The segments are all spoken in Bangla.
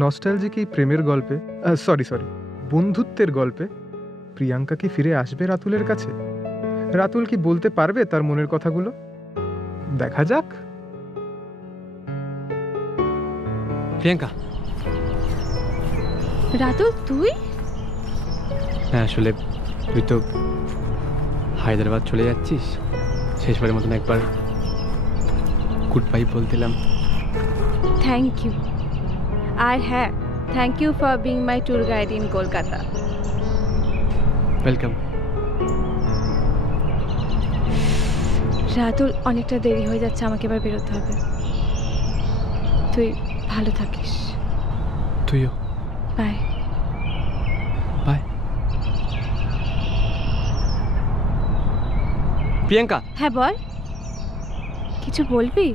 নস্টালজিক এই প্রেমের গল্পে, সরি বন্ধুত্বের গল্পে প্রিয়াঙ্কা কি ফিরে আসবে রাতুলের কাছে? রাতুল কি বলতে পারবে তার মনের কথাগুলো? দেখা যাক। প্রিয়াঙ্কা। রাতুল, তুই? হ্যাঁ, আসলে তুই তো হায়দ্রাবাদ চলে যাচ্ছিস, শেষবারের মতন একবার গুড বাই বলতেলাম। Thank you. আর হ্যাঁ, thank you for being my tour guide in Kolkata. Welcome. Ratul, অনেকটা দেরি হয়ে যাচ্ছে, আমাকে এবার বেরোতে হবে। তুই ভালো থাকিস। তুইও। বাই। বাই। প্রিয়াঙ্কা। হ্যাঁ বল, কিছু বলবি?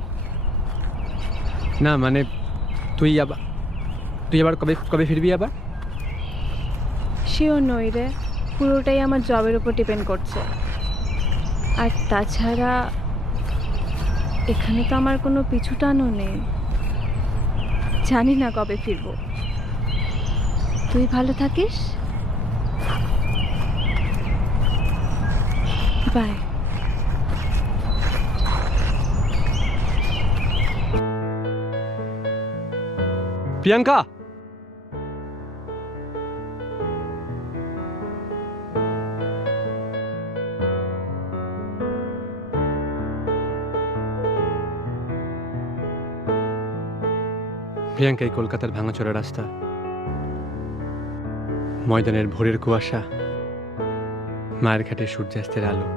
না মানে তুই আবার কবে ফিরবি আবার? শিওর নই রে, পুরোটাই আমার জবের উপর ডিপেন্ড করছে। আর তাছাড়া এখানে তো আমার কোনো পিছু টানও নেই, জানি না কবে ফিরবো। তুই ভালো থাকিস। বাই। প্রিয়াঙ্কা। প্রিয়াঙ্কা, এই কলকাতার ভাঙাচোরা রাস্তা, ময়দানের ভোরের কুয়াশা, মায়ের ঘাটে সূর্যাস্তের আলো,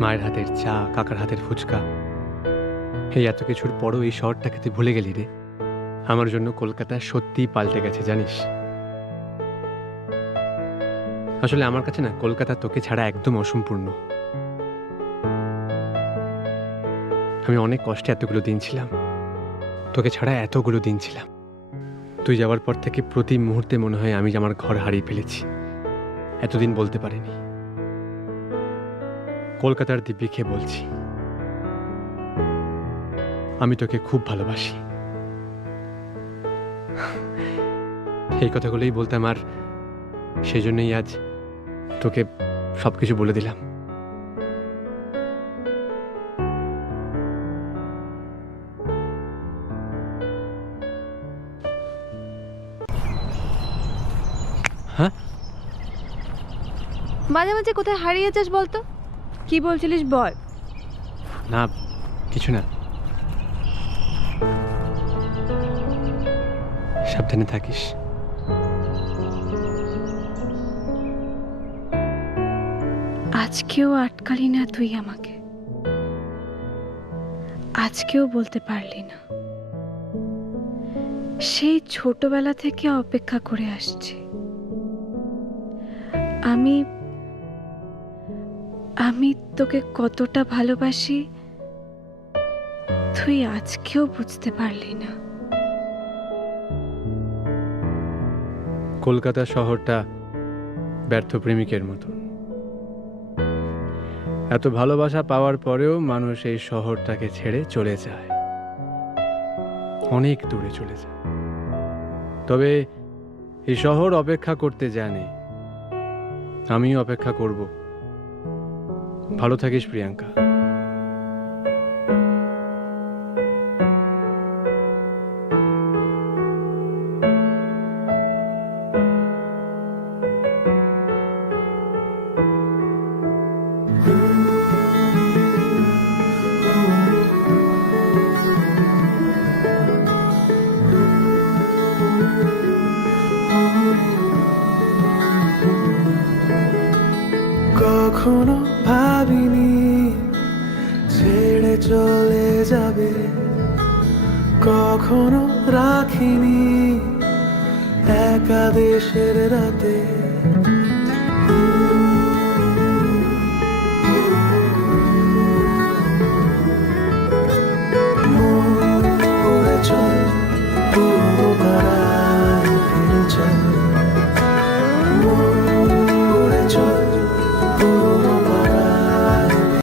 মায়ের হাতের চা, কাকার হাতের ফুচকা, এই এত কিছুর পরও এই শহরটাকে তুই ভুলে গেলি রে। আমার জন্য কলকাতা সত্যিই পাল্টে গেছে জানিস। আসলে আমার কাছে না কলকাতা তোকে ছাড়া একদম অসম্পূর্ণ। আমি অনেক কষ্টে এতগুলো দিন ছিলাম, তোকে ছাড়া এতগুলো দিন ছিলাম। তুই যাওয়ার পর থেকে প্রতি মুহূর্তে মনে হয় আমি আমার ঘর হারিয়ে ফেলেছি। এতদিন বলতে পারিনি। কলকাতার দিব্যিকে বলছি, আমি তোকে খুব ভালোবাসি। এই কথাগুলোই বলতাম, আর সেই জন্যই আজ তোকে সবকিছু বলে দিলাম। হ্যাঁ, মাঝে মাঝে কোথায় হারিয়ে যাস বলতো? কি বলছিলিস বল। না কিছু না, সাবধানে থাকিস। আজকেও আটকালি না তুই আমাকে, আজকেও বলতে পারলি না। সেই ছোটবেলা থেকে অপেক্ষা করে আসছি আমি আমি তোকে কতটা ভালোবাসি তুই আজকেও বুঝতে পারলি না। কলকাতা শহরটা ব্যর্থ প্রেমিকের মতন। এত ভালোবাসা পাওয়ার পরেও মানুষ এই শহরটাকে ছেড়ে চলে যায়, অনেক দূরে চলে যায়। তবে এই শহর অপেক্ষা করতে জানে, আমিও অপেক্ষা করব। ভালো থাকিস প্রিয়াঙ্কা। কখনো ভাবিনি ছেড়ে চলে যাবে, কখনো রাখিনি একা দেশের রাতে।